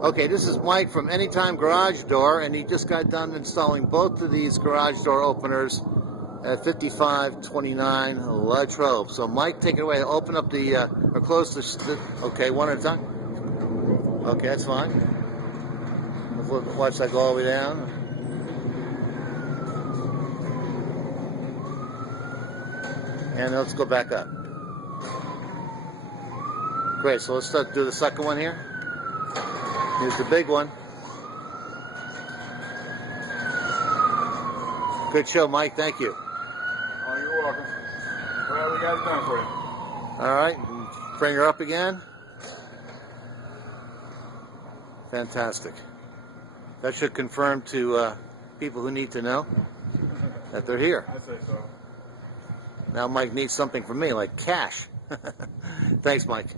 Okay, this is Mike from Anytime Garage Door, and he just got done installing both of these garage door openers at 5529 Latrobe. So Mike, take it away. Open up the, or close the, okay, one at a time. Okay, that's fine. Watch that go all the way down. And let's go back up. Great, so let's do the second one here. Here's the big one. Good show, Mike. Thank you. Oh, you're welcome. Well, we got it done for you. All right, bring her up again. Fantastic. That should confirm to people who need to know that they're here. I say so. Now Mike needs something from me, like cash. Thanks, Mike.